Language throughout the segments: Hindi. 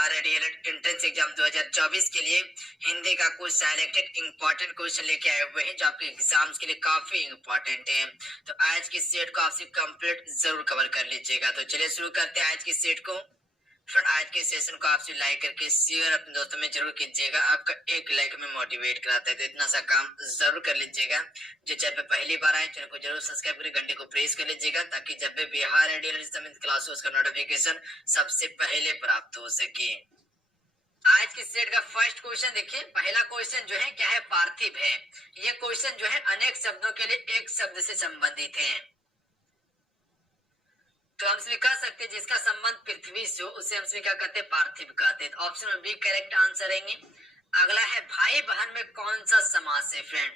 बिहार डीएलएड एंट्रेंस एग्जाम 2024 के लिए हिंदी का कुछ सिलेक्टेड इंपॉर्टेंट क्वेश्चन लेके आए हुए हैं जो आपके एग्जाम्स के लिए काफी इंपॉर्टेंट है। तो आज की सेट को आपसे कंप्लीट जरूर कवर कर लीजिएगा। तो चलिए शुरू करते हैं आज की सेट को। फ्रेंड, आज के सेशन को आपसे लाइक करके शेयर अपने दोस्तों में जरूर कीजिएगा। आपका एक लाइक में मोटिवेट कराता है, तो इतना सा काम जरूर कर लीजिएगा। जो चैनल पे पहली बार आए चैनल को जरूर सब्सक्राइब करके घंटे को प्रेस कर लीजिएगा, ताकि जब भी बिहार डीएलएड संबंधित क्लास हो उसका नोटिफिकेशन सबसे पहले प्राप्त हो सके। आज की सेट का फर्स्ट क्वेश्चन देखिए। पहला क्वेश्चन जो है क्या है, पार्थिव है। ये क्वेश्चन जो है अनेक शब्दों के लिए एक शब्द से संबंधित है। तो हम इसमें कह सकते हैं जिसका संबंध पृथ्वी से हो उसे हम इसमें क्या कहते हैं, पार्थिव कहते हैं। ऑप्शन में बी करेक्ट आंसर रहेंगे। अगला है भाई बहन में कौन सा समास है। फ्रेंड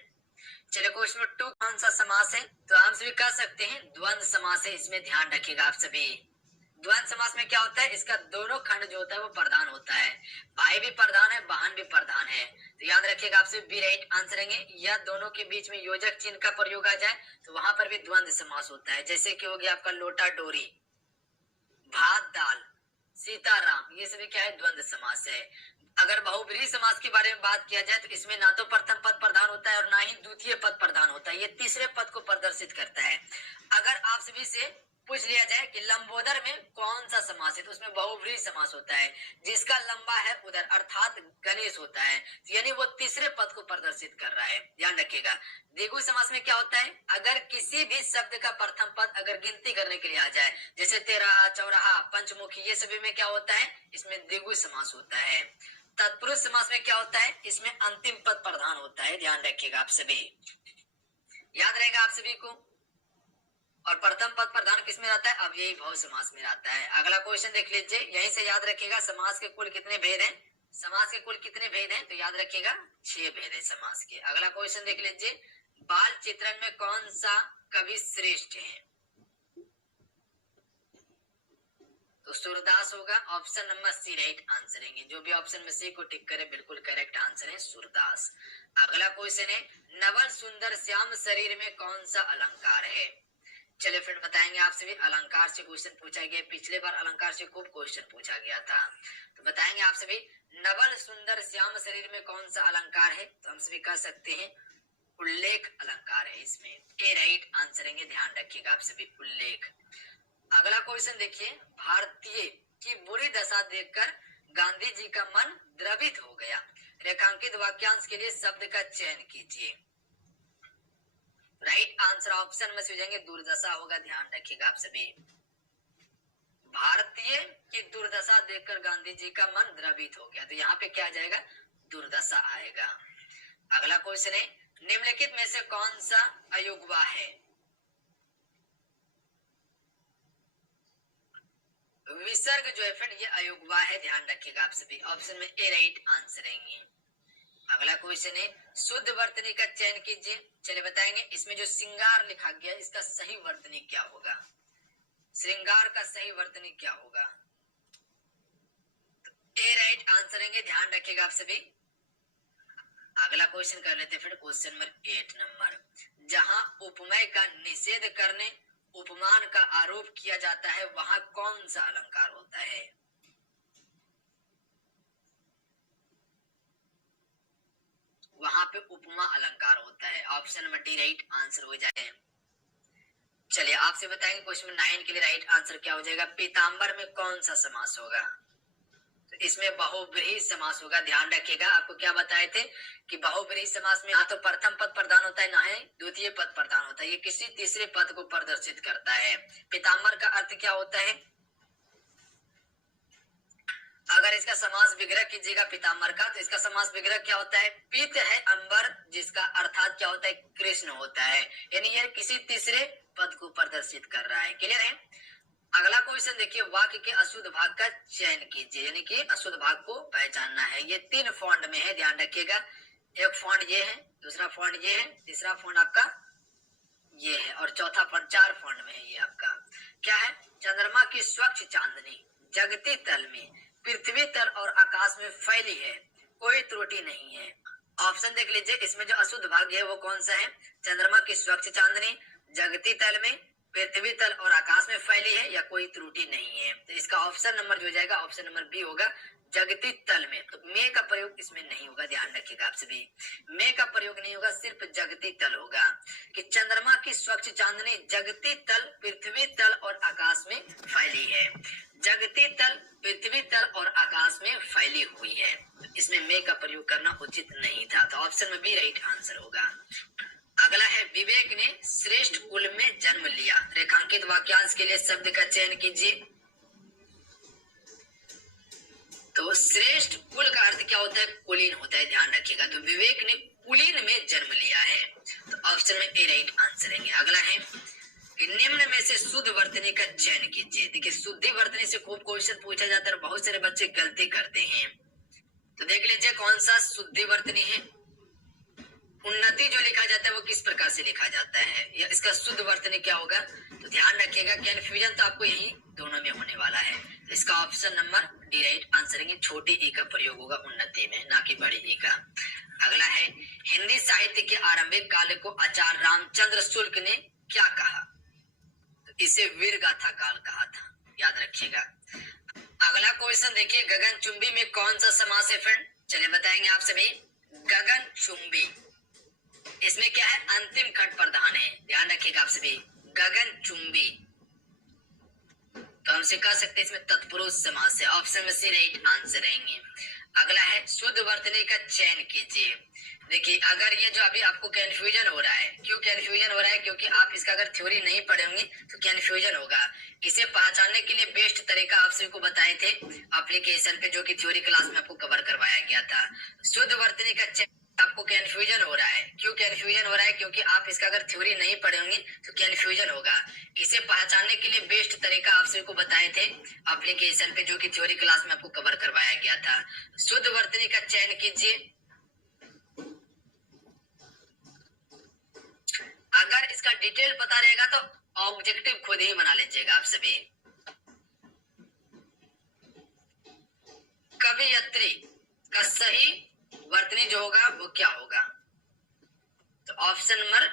चलिए क्वेश्चन नंबर 2 कौन सा समास है, तो हम सभी कह सकते हैं द्वंद्व समास है। इसमें ध्यान रखिएगा आप सभी। द्वंद्व समास में क्या होता है, इसका दोनों खंड जो होता है वो प्रधान होता है। भाई भी प्रधान है, बहन भी प्रधान है। तो याद रखिएगा आपसे बी राइट आंसर रहेंगे। या दोनों के बीच में योजक चिन्ह का प्रयोग आ जाए तो वहां पर भी द्वंद्व समास होता है। जैसे कि हो गया आपका लोटा डोरी, भात दाल, सीताराम, ये सभी क्या है, द्वंद्व समास है। अगर बहुब्रीहि समास के बारे में बात किया जाए तो इसमें ना तो प्रथम पद प्रधान होता है और ना ही द्वितीय पद प्रधान होता है, ये तीसरे पद को प्रदर्शित करता है। अगर आप सभी से पूछ लिया जाए कि लंबोदर में कौन सा समास है, तो उसमें बहुब्रीहि समास होता है। जिसका लंबा है उधर अर्थात गणेश होता है, यानी वो तीसरे पद को प्रदर्शित कर रहा है। ध्यान रखिएगा। द्विगु समास में क्या होता है, अगर किसी भी शब्द का प्रथम पद अगर गिनती करने के लिए आ जाए, जैसे तेरहा, चौराहा, पंचमुखी, ये सभी में क्या होता है, इसमें द्विगु समास होता है। तत्पुरुष समास में क्या होता है, इसमें अंतिम पद प्रधान होता है। ध्यान रखिएगा आप सभी, याद रहेगा आप सभी को। और प्रथम पद प्रधान किस में रहता है, अब यही भव समास में रहता है। अगला क्वेश्चन देख लीजिए, यहीं से याद रखिएगा समास के कुल कितने भेद हैं। समास के कुल कितने भेद हैं, तो याद रखिएगा 6 भेद है समास के। अगला क्वेश्चन देख लीजिए, बाल चित्रण में कौन सा कवि श्रेष्ठ है, तो सूरदास होगा। Option number C right answer रहेंगे। जो भी ऑप्शन में सी को टिक करे बिल्कुल करेक्ट आंसर है सूरदास। अगला क्वेश्चन है, नवल सुंदर श्याम शरीर में कौन सा अलंकार है। चलिए फ्रेंड बताएंगे आप सभी। अलंकार से क्वेश्चन पूछा गया, पिछले बार अलंकार से खूब क्वेश्चन पूछा गया था। तो बताएंगे आप सभी, नवल सुंदर श्याम शरीर में कौन सा अलंकार है, तो हम सभी कह सकते हैं उल्लेख अलंकार है। इसमें ए राइट आंसर रहेंगे। ध्यान रखिएगा आप सभी, उल्लेख। अगला क्वेश्चन देखिए, भारतीय की बुरी दशा देखकर गांधी जी का मन द्रवित हो गया। रेखांकित वाक्यांश के लिए शब्द का चयन कीजिए। राइट आंसर ऑप्शन में से हो जाएंगे दुर्दशा होगा। ध्यान रखिएगा आप सभी। भारतीय की दुर्दशा देखकर गांधी जी का मन द्रवित हो गया, तो यहाँ पे क्या आ जाएगा, दुर्दशा आएगा। अगला क्वेश्चन है, निम्नलिखित में से कौन सा अयुग्मा है। विसर्ग जो है फ्रेंड ये अयुग्मा है। ध्यान रखिएगा आप सभी। ऑप्शन में ए राइट आंसर रहेंगे। अगला क्वेश्चन है, शुद्ध वर्तनी का चयन कीजिए। चलिए बताएंगे, इसमें जो श्रृंगार लिखा गया इसका सही वर्तनी क्या होगा, श्रृंगार का सही वर्तनी क्या होगा, तो ए राइट आंसर रहेंगे। ध्यान रखिएगा आप सभी। अगला क्वेश्चन कर लेते हैं फिर क्वेश्चन नंबर 8 नंबर, जहां उपमेय का निषेध करने उपमान का आरोप किया जाता है वहां कौन सा अलंकार होता है। वहां पे उपमा अलंकार होता है। Option number D right answer हो जाए। चलिए आपसे बताएंगे क्वेश्चन 9 के लिए राइट आंसर क्या हो जाएगा, पीतांबर में कौन सा समास होगा, तो इसमें बहुब्रीहि समास होगा। ध्यान रखिएगा, आपको क्या बताए थे कि बहुब्रीहि समास में ना तो प्रथम पद प्रधान होता है ना ही द्वितीय पद प्रधान होता है, ये किसी तीसरे पद को प्रदर्शित करता है। पीतांबर का अर्थ क्या होता है, अगर इसका समास विग्रह कीजिएगा पीतांबर का, तो इसका समास विग्रह क्या होता है, पीत है अंबर, जिसका अर्थात क्या होता है, कृष्ण होता है। यानी यह किसी तीसरे पद को प्रदर्शित कर रहा है। क्लियर है। अगला क्वेश्चन देखिए, वाक्य के अशुद्ध भाग का चयन कीजिए, यानी कि अशुद्ध भाग को पहचानना है। ये 3 फॉन्ट में है। ध्यान रखिएगा, एक फॉन्ट ये है, दूसरा फॉन्ट ये है, तीसरा फॉन्ट आपका ये है और चौथा फॉन्ट 4 फॉन्ट में है। ये आपका क्या है, चंद्रमा की स्वच्छ चांदनी जगती तल में पृथ्वी तल और आकाश में फैली है, कोई त्रुटि नहीं है। ऑप्शन देख लीजिए, इसमें जो अशुद्ध भाग है वो कौन सा है, चंद्रमा की स्वच्छ चांदनी, जगती तल में, पृथ्वी तल और आकाश में फैली है या कोई त्रुटि नहीं है। तो इसका ऑप्शन नंबर जो हो जाएगा ऑप्शन नंबर बी होगा, जगती तल में। तो में का प्रयोग इसमें नहीं होगा, ध्यान रखिएगा आप सभी, में का प्रयोग नहीं होगा, सिर्फ जगती तल होगा कि चंद्रमा की स्वच्छ चांदनी जगती तल, पृथ्वी तल और आकाश में फैली है। जगती तल, पृथ्वी तल और आकाश में फैली हुई है। तो इसमें में का प्रयोग करना उचित नहीं था। तो ऑप्शन में बी राइट आंसर होगा। अगला है, विवेक ने श्रेष्ठ कुल में जन्म लिया। रेखांकित वाक्यांश के लिए शब्द का चयन कीजिए। तो श्रेष्ठ कुल का अर्थ क्या होता है? कुलीन होता है, ध्यान रखिएगा। तो विवेक ने कुलीन में जन्म लिया है। तो ऑप्शन में ए राइट आंसर है। अगला है, निम्न में से शुद्ध वर्तनी का चयन कीजिए। देखिए, शुद्धि वर्तनी से खूब क्वेश्चन पूछा जाता है, बहुत सारे बच्चे गलती करते हैं। तो देख लीजिए कौन सा शुद्धि वर्तनी है। उन्नति जो लिखा जाता है वो किस प्रकार से लिखा जाता है, या इसका शुद्ध वर्तनी क्या होगा? तो ध्यान रखिएगा, कंफ्यूजन तो आपको यही दोनों में होने वाला है। तो इसका option number D right answer है। छोटी ई का प्रयोग होगा उन्नति में, ना कि बड़ी ई का। अगला है, हिंदी साहित्य के आरंभिक काल को आचार्य रामचंद्र शुक्ल ने क्या कहा? तो इसे वीर गाथा काल कहा था, याद रखिएगा। अगला क्वेश्चन देखिए, गगनचुंबी में कौन सा समास है फ्रेंड? चलिए बताएंगे आप सभी। गगनचुंबी, इसमें क्या है? अंतिम खंड प्रधान है, ध्यान रखिएगा आप सभी। गगनचुंबी, तो हमसे कह सकते हैं इसमें तत्पुरुष समास है। ऑप्शन में सी राइट आंसर रहेंगे। अगला है, शुद्ध वर्तनी का चयन कीजिए। देखिए, अगर ये जो अभी आपको कंफ्यूजन हो रहा है, क्यों कंफ्यूजन हो रहा है? क्योंकि आप इसका अगर थ्योरी नहीं पढ़ेंगे तो कंफ्यूजन होगा। इसे पहचानने के लिए बेस्ट तरीका आप सभी को बताए थे एप्लीकेशन पे, जो कि थ्योरी क्लास में आपको कवर करवाया गया था। शुद्ध वर्तनी का चयन, आपको कंफ्यूजन हो रहा है, क्यों कंफ्यूजन हो रहा है? क्योंकि आप इसका अगर थ्योरी नहीं पढ़ेंगे तो कंफ्यूजन होगा। इसे पहचानने के लिए बेस्ट तरीका आप सभी को बताए थे एप्लीकेशन पे, जो कि थ्योरी क्लास में आपको कवर करवाया गया था। शुद्ध वर्तनी का चयन कीजिए। अगर इसका डिटेल पता रहेगा तो ऑब्जेक्टिव खुद ही बना लीजिएगा आप सभी। कवियत्री का सही वर्तनी जो होगा वो क्या होगा? तो option number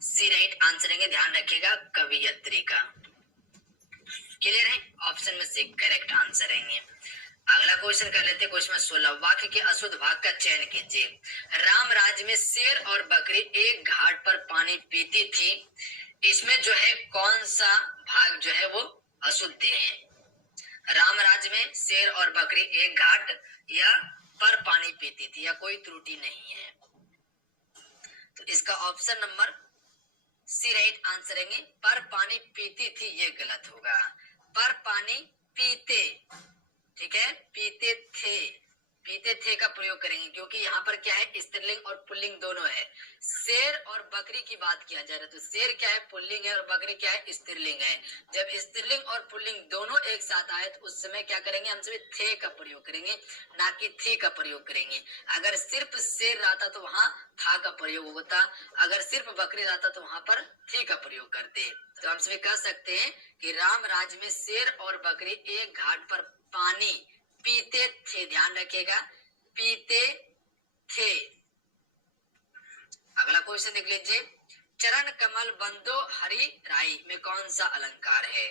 C right answer है, ध्यान रखिएगा, कवियत्री का। क्लियर है? ऑप्शन में सी करेक्ट आंसर है। अगला क्वेश्चन कर लेते हैं, क्वेश्चन 16, वाक्य के अशुद्ध भाग का चयन कीजिए। राम राज्य में शेर और बकरी एक घाट पर पानी पीती थी, इसमें जो है कौन सा भाग जो है वो अशुद्ध है? राम राज्य में शेर और बकरी एक घाट या पर पानी पीती थी, या कोई त्रुटि नहीं है। तो इसका option number C right answer है। पर पानी पीती थी ये गलत होगा, पर पानी पीते, ठीक है, पीते थे, पीते थे का प्रयोग करेंगे, क्योंकि यहाँ पर क्या है? स्त्रीलिंग और पुल्लिंग दोनों है। शेर और बकरी की बात किया जा रहा है, तो शेर क्या है? पुल्लिंग है, और बकरी क्या है? स्त्रीलिंग है। जब स्त्रीलिंग और पुल्लिंग दोनों एक साथ आए तो उस समय क्या करेंगे? हम सभी थे का प्रयोग करेंगे, ना कि थी का प्रयोग करेंगे। अगर सिर्फ शेर रहता तो वहां था का प्रयोग होता, अगर सिर्फ बकरी रहता तो वहां पर थी का प्रयोग करते। तो हम सभी कह सकते हैं कि राम राज्य में शेर और बकरी एक घाट पर पानी पीते थे, ध्यान रखिएगा, पीते थे। अगला क्वेश्चन देख लीजिए, चरण कमल बंदो हरि राई में कौन सा अलंकार है?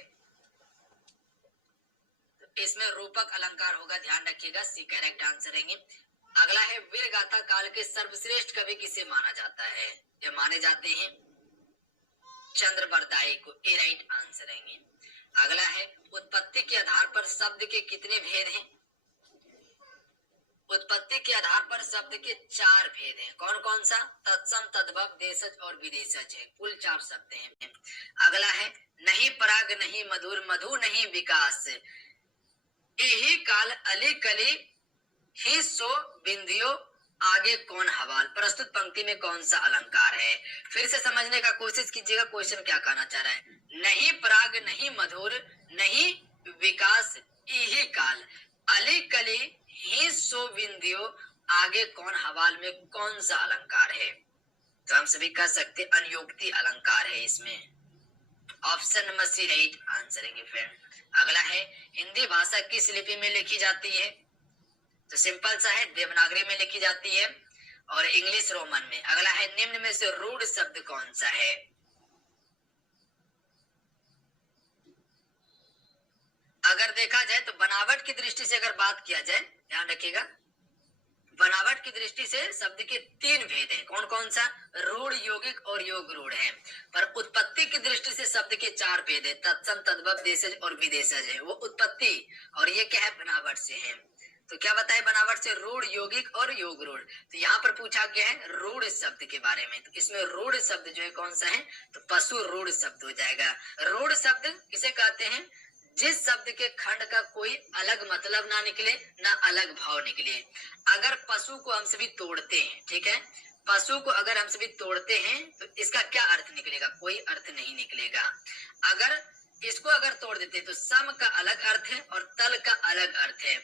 तो इसमें रूपक अलंकार होगा, ध्यान रखिएगा, सी करेक्ट आंसर है। अगला है, वीर गाथा काल के सर्वश्रेष्ठ कवि किसे माना जाता है? ये माने जाते हैं चंद्रबरदाई को, ए राइट आंसर है। अगला है, उत्पत्ति के आधार पर शब्द के कितने भेद हैं? उत्पत्ति के आधार पर शब्द के 4 भेद हैं। कौन कौन सा? तत्सम, तद्भव, देशज और विदेशज है, कुल 4 शब्द हैं। अगला है, नहीं पराग नहीं मधुर, मधु नहीं विकास, यही काल अली कली ही सो बिंदियो, आगे कौन हवाल। प्रस्तुत पंक्ति में कौन सा अलंकार है? फिर से समझने का कोशिश कीजिएगा, क्वेश्चन क्या कहना चाह रहा है। नहीं पराग नहीं मधुर नहीं विकास, यही काल अली कली ही सो बिंदियो, आगे कौन हवाल में कौन सा अलंकार है? तो हम सभी कह सकते अनुयोक्ति अलंकार है इसमें। Option number C right answer है फ्रेंड। अगला है, हिंदी भाषा किस लिपि में लिखी जाती है? तो सिंपल सा है, देवनागरी में लिखी जाती है और इंग्लिश रोमन में। अगला है, निम्न में से रूढ़ शब्द कौन सा है? अगर देखा जाए तो बनावट की दृष्टि से अगर बात किया जाए, ध्यान रखिएगा, बनावट की दृष्टि से शब्द के तीन भेद हैं। कौन कौन सा? रूढ़, यौगिक और योग रूढ़ है। पर उत्पत्ति की दृष्टि से शब्द के चार भेद है, तत्सम, तद्भव, देशज और विदेशज है। वो उत्पत्ति, और ये क्या है? बनावट से है। तो क्या बताए बनावट से? रूढ़, यौगिक और योग रूढ़। तो यहाँ पर पूछा गया है रूढ़ शब्द के बारे में। तो इसमें रूढ़ शब्द जो है कौन सा है? तो पशु रूढ़ शब्द हो जाएगा। रूढ़ शब्द किसे कहते हैं? जिस शब्द के खंड का कोई अलग मतलब ना निकले, ना अलग भाव निकले। अगर पशु को हम सभी तोड़ते हैं, ठीक है, पशु को अगर हम सभी तोड़ते हैं तो इसका क्या अर्थ निकलेगा? कोई अर्थ नहीं निकलेगा। अगर इसको अगर तोड़ देते तो सम का अलग अर्थ है और तल का अलग अर्थ है।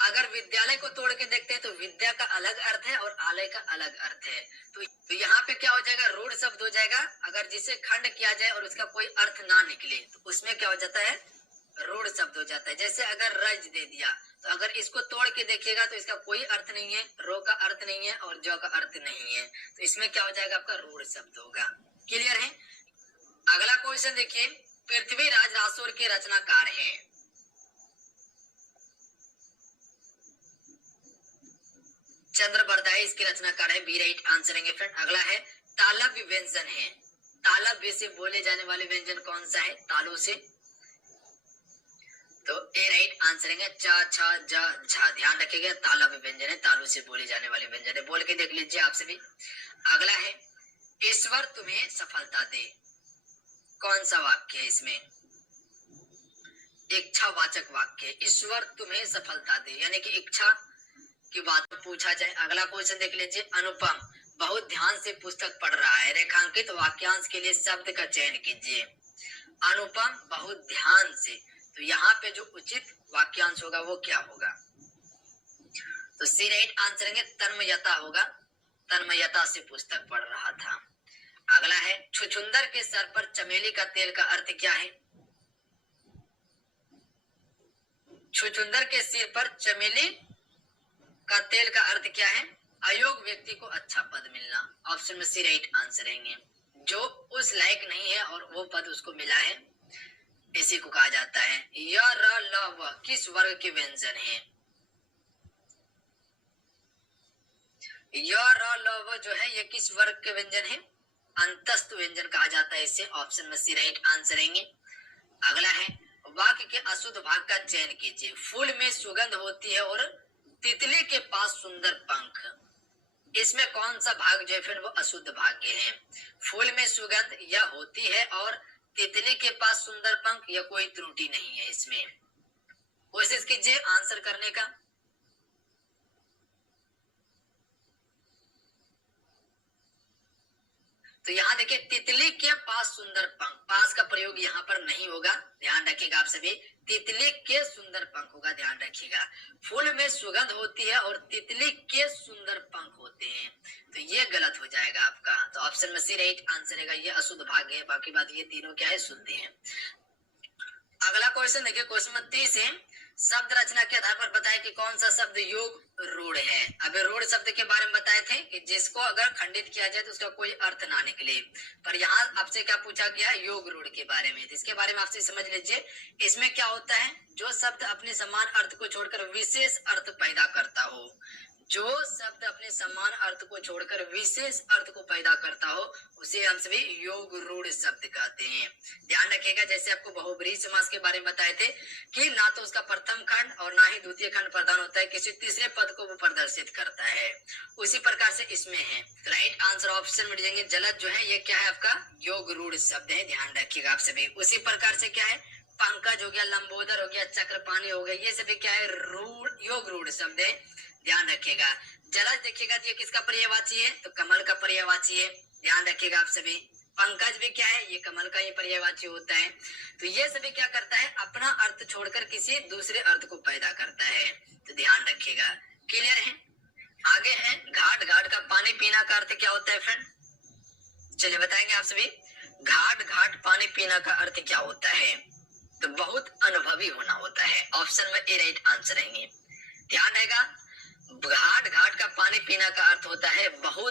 अगर विद्यालय को तोड़ के देखते हैं तो विद्या का अलग अर्थ है और आलय का अलग अर्थ है। तो यहाँ पे क्या हो जाएगा? रूढ़ शब्द हो जाएगा। अगर जिसे खंड किया जाए और उसका कोई अर्थ ना निकले तो उसमें क्या हो जाता है? रूढ़ शब्द हो जाता है। जैसे अगर रज दे दिया तो अगर इसको तोड़ के देखिएगा तो इसका कोई अर्थ नहीं है, रो का अर्थ नहीं है और ज का अर्थ नहीं है। तो इसमें क्या हो जाएगा? आपका रूढ़ शब्द होगा। क्लियर है? अगला क्वेश्चन देखिए, पृथ्वीराज रासोर के रचनाकार है। चंद्र बरदाई इसके रचनाकार है। बी राइट आंसर है फ्रेंड। अगला है तालव्य व्यंजन है। तालव्य से बोले जाने वाले व्यंजन कौन सा है? तालु से। तो ए राइट आंसर है। च, छ, ज, झ। ध्यान रखिएगा, तालव्य व्यंजन है, तालु से बोले जाने वाले व्यंजन है। बोल के देख लीजिए आप सभी। अगला है ईश्वर तुम्हें सफलता दे। कौन सा वाक्य है इसमें? इच्छावाचक वाक्य। ईश्वर तुम्हें सफलता दे, यानी कि इच्छा की बात पूछा जाए। अगला क्वेश्चन देख लीजिए, अनुपम बहुत ध्यान से पुस्तक पढ़ रहा है। रेखांकित वाक्यांश के लिए शब्द का चयन कीजिए। अनुपम बहुत ध्यान से, तो यहाँ पे जो उचित वाक्यांश होगा वो क्या होगा? तो सी राइट आंसर है, तन्मयता होगा। तन्मयता से पुस्तक पढ़ रहा था। अगला है छुछुंदर के सर पर चमेली का तेल का अर्थ क्या है? छुछुंदर के सिर पर चमेली का तेल का अर्थ क्या है? अयोग्य व्यक्ति को अच्छा पद मिलना। ऑप्शन में सी राइट आंसर रहेंगे। जो उस लायक नहीं है और वो पद उसको मिला है, इसी को कहा जाता है। य, र, ल, व किस वर्ग के व्यंजन हैं? य, र, ल, व जो है ये किस वर्ग के व्यंजन है? अंतस्थ व्यंजन कहा जाता है इसे। ऑप्शन में सी राइट आंसर रहेंगे। अगला है वाक्य के अशुद्ध भाग का चयन कीजिए। फूल में सुगंध होती है और तितली के पास सुंदर पंख। इसमें कौन सा भाग जो है फिर वो अशुद्ध भाग्य है? फूल में सुगंध या होती है और तितली के पास सुंदर पंख, या कोई त्रुटि नहीं है इसमें? कोशिश कीजिए आंसर करने का। तो यहाँ देखिए, तितली के पास सुंदर पंख, पास का प्रयोग यहाँ पर नहीं होगा, ध्यान रखिएगा आप सभी। तितली के सुंदर पंख होगा, ध्यान रखिएगा। फूल में सुगंध होती है और तितली के सुंदर पंख होते हैं, तो ये गलत हो जाएगा आपका। तो ऑप्शन में सी राइट आंसर है, ये अशुद्ध भाग है। बाकी बात ये तीनों क्या है? शुद्ध है। अगला क्वेश्चन देखिए, क्वेश्चन नंबर 30 है, शब्द रचना के आधार पर बताएं कि कौन सा शब्द योग रूढ़ है। अभी रूढ़ शब्द के बारे में बताए थे कि जिसको अगर खंडित किया जाए तो उसका कोई अर्थ ना निकले, पर यहाँ आपसे क्या पूछा गया? योग रूढ़ के बारे में। इसके बारे में आपसे समझ लीजिए। इसमें क्या होता है? जो शब्द अपने समान अर्थ को छोड़कर विशेष अर्थ पैदा करता हो, जो शब्द अपने समान अर्थ को छोड़कर विशेष अर्थ को पैदा करता हो, उसे हम सभी योग रूढ़ शब्द कहते हैं। ध्यान रखिएगा, जैसे आपको बहुब्रीहि समास के बारे में बताए थे कि ना तो उसका प्रथम खंड और ना ही द्वितीय खंड प्रदान होता है, किसी तीसरे पद को वो प्रदर्शित करता है, उसी प्रकार से इसमें है। तो राइट आंसर ऑप्शन में जाएंगे जलद जो है ये क्या है? आपका योग रूढ़ शब्द है, ध्यान रखिएगा आप सभी। उसी प्रकार से क्या है? पंकज हो गया, लंबोदर हो गया, चक्रपाणी हो गया, ये सभी क्या है? रूढ़, योग रूढ़ शब्द है, ध्यान रखिएगा। जलज देखिएगा तो ये किसका पर्यायवाची है? तो कमल का पर्यायवाची है, ध्यान रखिएगा आप सभी। पंकज भी क्या है? ये कमल का ही पर्यायवाची होता है। तो ये सभी क्या करता है? अपना अर्थ छोड़कर किसी दूसरे अर्थ को पैदा करता है, तो ध्यान रखिएगा। क्लियर है? आगे है घाट घाट का पानी पीना का अर्थ क्या होता है फ्रेंड? चलिए बताएंगे आप सभी। घाट घाट पानी पीना का अर्थ क्या होता है? तो बहुत अनुभवी होना होता है। ऑप्शन में ए राइट आंसर रहेंगे। ध्यान रहेगा, घाट घाट का पानी पीना का अर्थ होता है बहुत